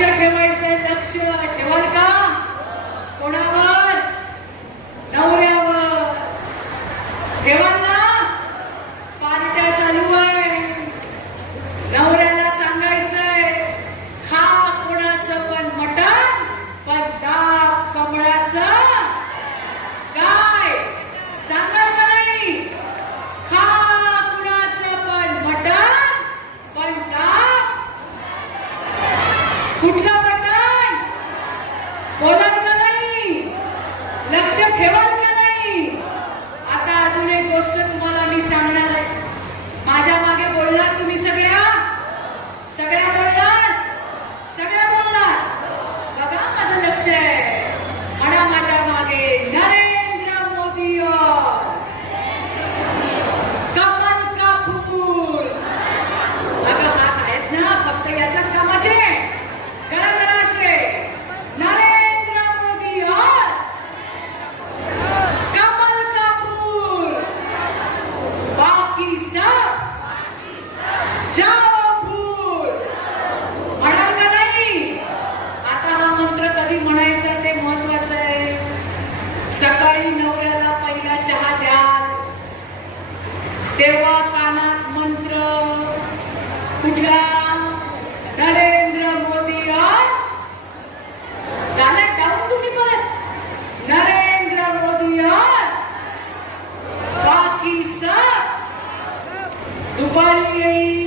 लक्ष ठेवायचं लक्ष ठेवाल का? कुठलं बटन बोलायचं नाही. लक्ष ठेवायचं नाही. आता अजून एक गोष्ट तुम्हाला सकाळी नवऱ्याला पहिला चहा द्याल. तेव्हा कानात मंत्र कुठला? नरेंद्र मोदी चालत जाऊन तुम्ही परत. नरेंद्र मोदी बाकी सर दुपारी येईल.